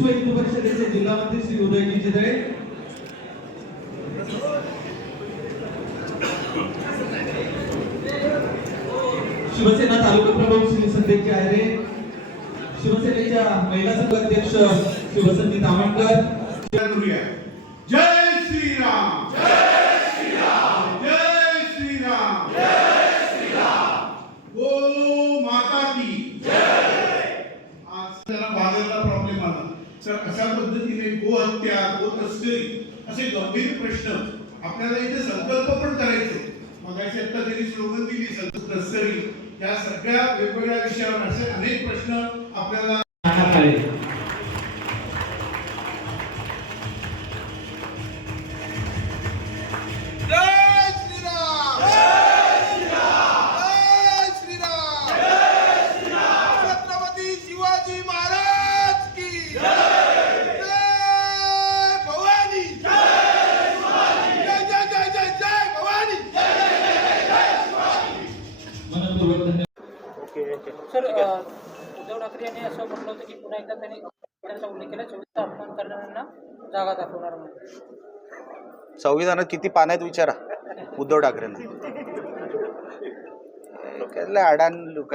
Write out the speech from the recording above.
विश्व हिंदू परिषदेचे जिल्हा मंत्री श्री उदयजी चितळे, शिवसेना तालुका प्रमुख श्री संदेश आयरे, शिवसेनेच्या महिला संघ अध्यक्ष शिवसंती तामणकर. जय श्रीराम, जय श्रीराम, जय श्रीराम, जय श्रीराम. गो माता की जय. आज जरा बाजाराला प्रॉब्लेम आला तर अशा पद्धतीने गोहत्या, गो तस्करी असे गंभीर प्रश्न आपल्याला इथे संकल्प पण करायचे. मगाशी आता त्यांनी स्लोगन दिली तस्करी, या सगळ्या वेगवेगळ्या विषयावर असे अनेक प्रश्न आपल्याला. सर, उद्धव ठाकरे यांनी असं म्हटलं होतं की पुन्हा एकदा त्यांनी त्याचा उल्लेख केला, 24चा अपमान करणाऱ्यांना जागा दाखवणार म्हणून. संविधानात किती पान आहेत विचारा उद्धव ठाकरेंना. अडाण लोक